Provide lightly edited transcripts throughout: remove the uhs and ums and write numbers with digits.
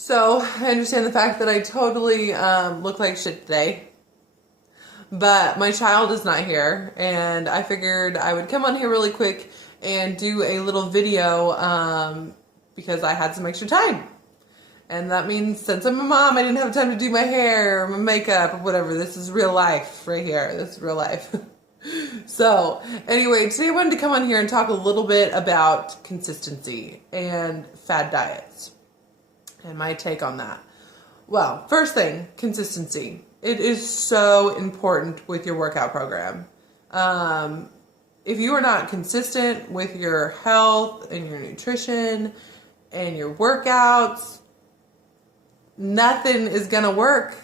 So I understand the fact that I totally look like shit today, but my child is not here, and I figured I would come on here really quick and do a little video because I had some extra time. And that means since I'm a mom, I didn't have time to do my hair or my makeup or whatever. This is real life right here. This is real life. So anyway, today I wanted to come on here and talk a little bit about consistency and fad diets and my take on that. Well, first thing, consistency. It is so important with your workout program. If you are not consistent with your health and your nutrition and your workouts, nothing is gonna work,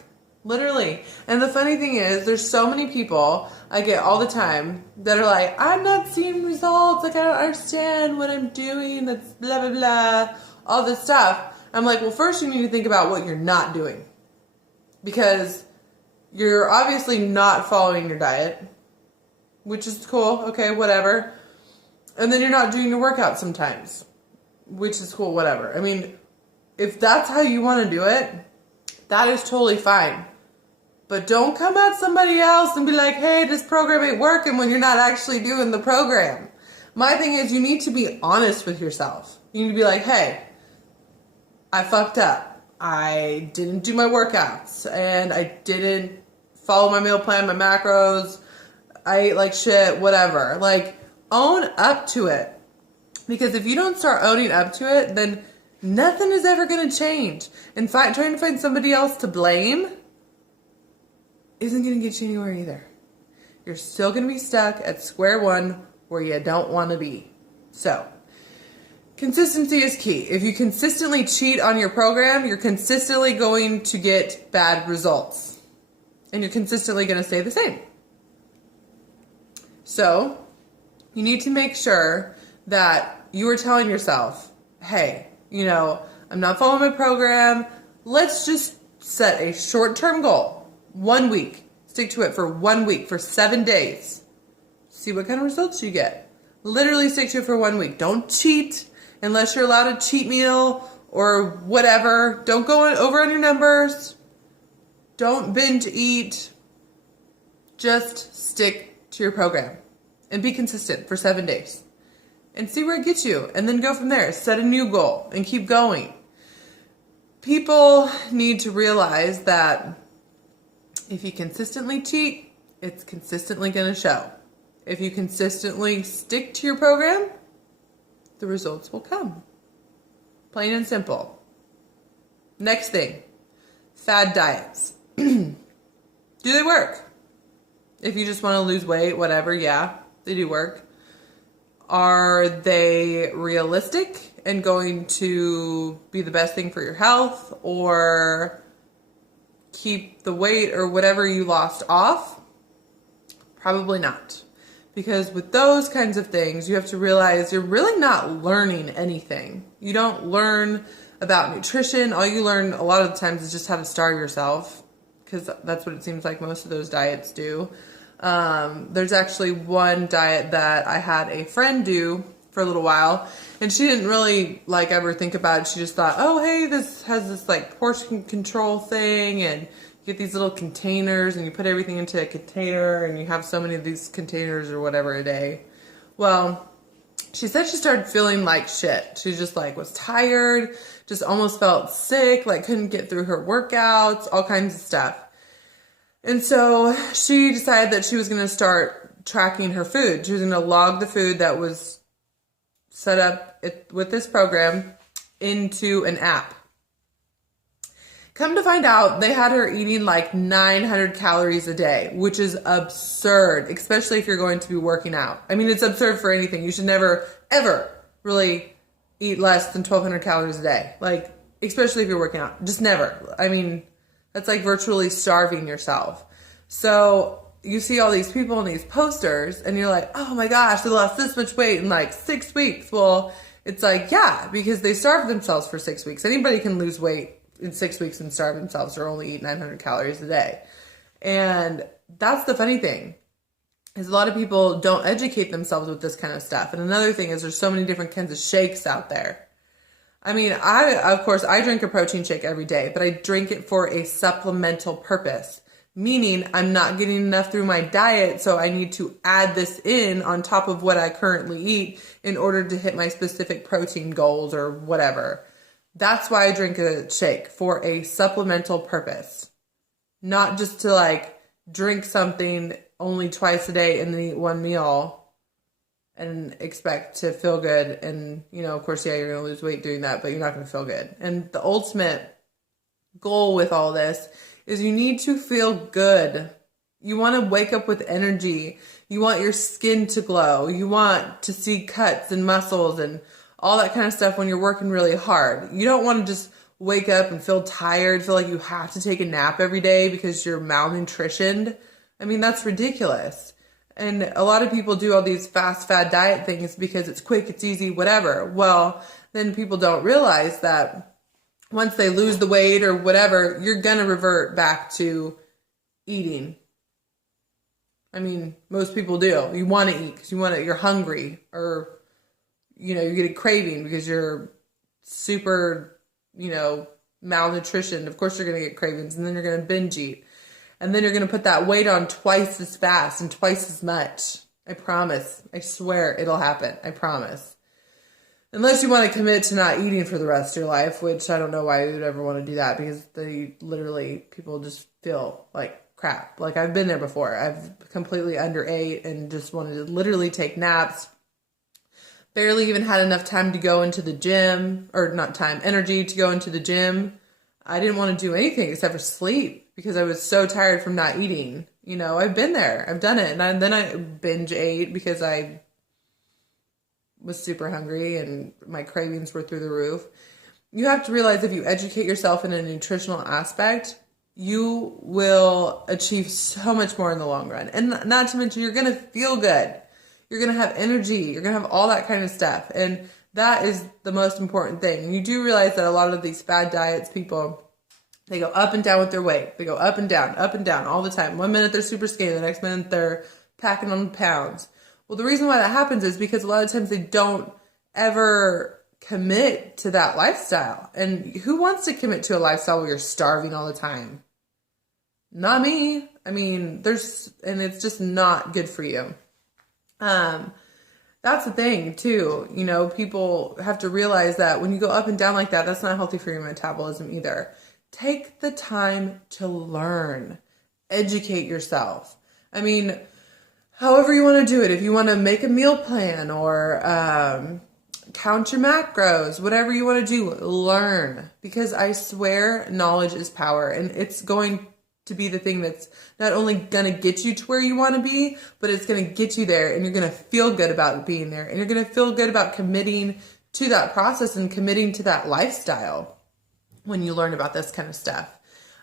literally. And the funny thing is, there's so many people I get all the time that are like, I'm not seeing results, like I don't understand what I'm doing, that's blah blah blah, all this stuff. I'm like, well, first you need to think about what you're not doing, because you're obviously not following your diet, which is cool, okay, whatever. And then you're not doing your workout sometimes, which is cool, whatever. I mean, if that's how you want to do it, that is totally fine. But don't come at somebody else and be like, hey, this program ain't working when you're not actually doing the program. My thing is, you need to be honest with yourself. You need to be like, hey, I fucked up. I didn't do my workouts, and I didn't follow my meal plan, my macros. I ate like shit, whatever. Like, own up to it. Because if you don't start owning up to it, then nothing is ever going to change. In fact, trying to find somebody else to blame isn't going to get you anywhere either. You're still going to be stuck at square one where you don't want to be. So, consistency is key. If you consistently cheat on your program, you're consistently going to get bad results. And you're consistently going to stay the same. So, you need to make sure that you are telling yourself, hey, you know, I'm not following my program. Let's just set a short-term goal. 1 week. Stick to it for 1 week, for 7 days. See what kind of results you get. Literally stick to it for 1 week. Don't cheat unless you're allowed a cheat meal or whatever. Don't go over on your numbers. Don't binge eat. Just stick to your program and be consistent for 7 days. And see where it gets you, and then go from there. Set a new goal and keep going. People need to realize that if you consistently cheat, it's consistently going to show. If you consistently stick to your program, the results will come. Plain and simple. Next thing, fad diets. Do they work? If you just want to lose weight, whatever, yeah, they do work. Are they realistic and going to be the best thing for your health, or keep the weight or whatever you lost off? Probably not. Because with those kinds of things, you have to realize you're really not learning anything. You don't learn about nutrition. All you learn a lot of the times is just how to starve yourself, because that's what it seems like most of those diets do. There's actually one diet that I had a friend do for a little while, and she didn't really like ever think about it. She just thought, oh, hey, this has this like portion control thing, and you get these little containers and you put everything into a container and you have so many of these containers or whatever a day. Well, she said she started feeling like shit. She just like was tired, just almost felt sick, like couldn't get through her workouts, all kinds of stuff. And so she decided that she was going to start tracking her food. She was going to log the food that was set up with this program into an app. Come to find out, they had her eating like 900 calories a day, which is absurd, especially if you're going to be working out. I mean, it's absurd for anything. You should never, ever really eat less than 1,200 calories a day. Like, especially if you're working out. Just never. I mean, that's like virtually starving yourself. So you see all these people in these posters and you're like, oh my gosh, they lost this much weight in like 6 weeks. Well, it's like, yeah, because they starved themselves for 6 weeks. Anybody can lose weight in 6 weeks and starve themselves or only eat 900 calories a day. And that's the funny thing, is a lot of people don't educate themselves with this kind of stuff. And another thing is there's so many different kinds of shakes out there. I mean, of course, I drink a protein shake every day, but I drink it for a supplemental purpose, meaning I'm not getting enough through my diet, so I need to add this in on top of what I currently eat in order to hit my specific protein goals or whatever. That's why I drink a shake, for a supplemental purpose, not just to like drink something only twice a day and then eat one meal and expect to feel good. And, you know, of course, yeah, you're going to lose weight doing that, but you're not going to feel good. And the ultimate goal with all this is you need to feel good. You want to wake up with energy. You want your skin to glow. You want to see cuts and muscles and all that kind of stuff when you're working really hard. You don't want to just wake up and feel tired, feel like you have to take a nap every day because you're malnutritioned. I mean, that's ridiculous. And a lot of people do all these fast fad diet things because it's quick, it's easy, whatever. Well, then people don't realize that once they lose the weight or whatever, you're going to revert back to eating. I mean, most people do. You want to eat because you're hungry, or, you know, you get a craving because you're super, you know, malnutritioned. Of course you're going to get cravings, and then you're going to binge eat. And then you're going to put that weight on twice as fast and twice as much. I promise. I swear it'll happen. I promise. Unless you want to commit to not eating for the rest of your life, which I don't know why you would ever want to do that, because people just feel like crap. Like, I've been there before. I've completely underate and just wanted to literally take naps. Barely even had enough time to go into the gym, or not time, energy to go into the gym. I didn't want to do anything except for sleep because I was so tired from not eating. You know, I've been there. I've done it. And then I binge ate because I was super hungry and my cravings were through the roof. You have to realize, if you educate yourself in a nutritional aspect, you will achieve so much more in the long run. And not to mention, you're going to feel good. You're going to have energy. You're going to have all that kind of stuff. And that is the most important thing. And you do realize that a lot of these fad diets, people, they go up and down with their weight. They go up and down all the time. 1 minute they're super skinny, the next minute they're packing on pounds. Well, the reason why that happens is because a lot of times they don't ever commit to that lifestyle. And who wants to commit to a lifestyle where you're starving all the time? Not me. I mean, and it's just not good for you. That's the thing too. You know, people have to realize that when you go up and down like that, that's not healthy for your metabolism either. Take the time to learn, educate yourself. I mean, however you want to do it. If you want to make a meal plan or count your macros, whatever you want to do, learn. Because I swear knowledge is power, and it's going to be the thing that's not only going to get you to where you want to be, but it's going to get you there, and you're going to feel good about being there, and you're going to feel good about committing to that process and committing to that lifestyle when you learn about this kind of stuff.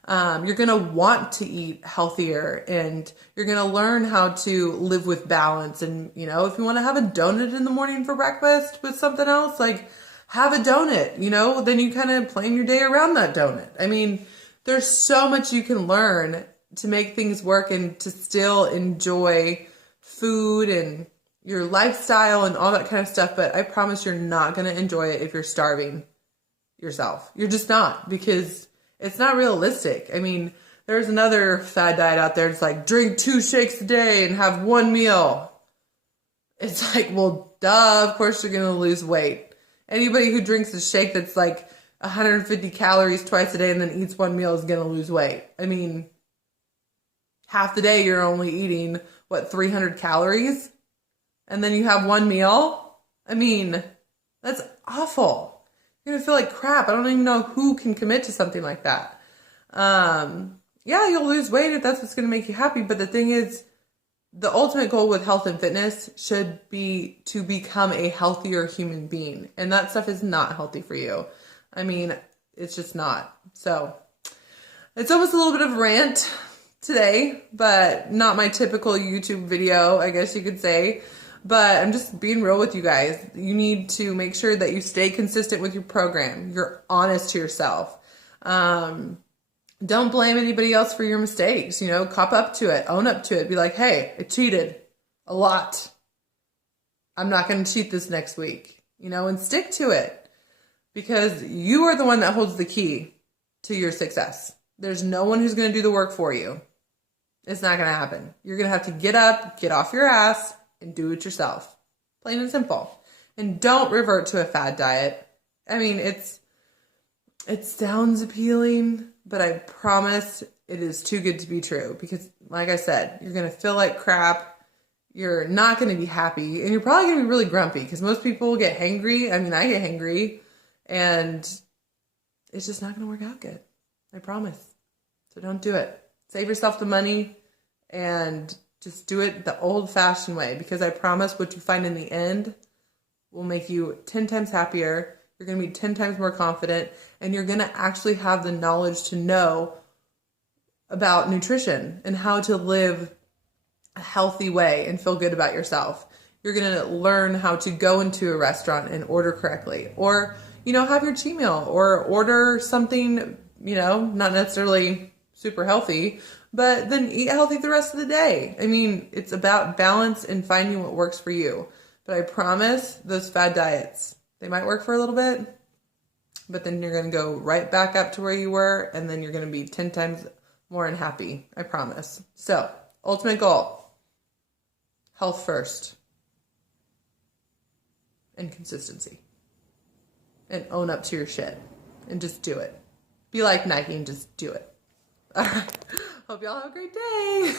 You're going to want to eat healthier, and you're going to learn how to live with balance. And, you know, if you want to have a donut in the morning for breakfast with something else, like, have a donut, you know, then you kind of plan your day around that donut. I mean, there's so much you can learn to make things work and to still enjoy food and your lifestyle and all that kind of stuff. But I promise you're not going to enjoy it if you're starving yourself. You're just not, because it's not realistic. I mean, there's another fad diet out there. It's like, drink 2 shakes a day and have 1 meal. It's like, well, duh, of course you're going to lose weight. Anybody who drinks a shake that's like 150 calories twice a day and then eats 1 meal is going to lose weight. I mean, half the day you're only eating, 300 calories? And then you have 1 meal? I mean, that's awful. You're going to feel like crap. I don't even know who can commit to something like that. Yeah, you'll lose weight if that's what's going to make you happy. But the thing is, the ultimate goal with health and fitness should be to become a healthier human being. And that stuff is not healthy for you. I mean, it's just not. So it's almost a little bit of a rant today, but not my typical YouTube video, I guess you could say. But I'm just being real with you guys. You need to make sure that you stay consistent with your program. You're honest to yourself. Don't blame anybody else for your mistakes. You know, cop up to it, own up to it. Be like, hey, I cheated a lot. I'm not going to cheat this next week, you know, and stick to it. because you are the one that holds the key to your success. There's no one who's going to do the work for you. It's not going to happen. You're going to have to get up, get off your ass, and do it yourself. Plain and simple. And don't revert to a fad diet. I mean, it sounds appealing, but I promise it is too good to be true. Because, like I said, you're going to feel like crap. You're not going to be happy. And you're probably going to be really grumpy. Because most people get hangry. I mean, I get hangry. And it's just not going to work out good. I promise. So don't do it. Save yourself the money and just do it the old-fashioned way. Because I promise what you find in the end will make you 10 times happier. You're going to be 10 times more confident. And you're going to actually have the knowledge to know about nutrition and how to live a healthy way and feel good about yourself. You're going to learn how to go into a restaurant and order correctly. Or, have your cheat meal or order something, not necessarily super healthy, but then eat healthy the rest of the day. I mean, it's about balance and finding what works for you. But I promise those fad diets, they might work for a little bit, but then you're going to go right back up to where you were, and then you're going to be 10 times more unhappy. I promise. So, ultimate goal, health first, and consistency. And own up to your shit. And just do it. Be like Nike and just do it. All right. Hope y'all have a great day.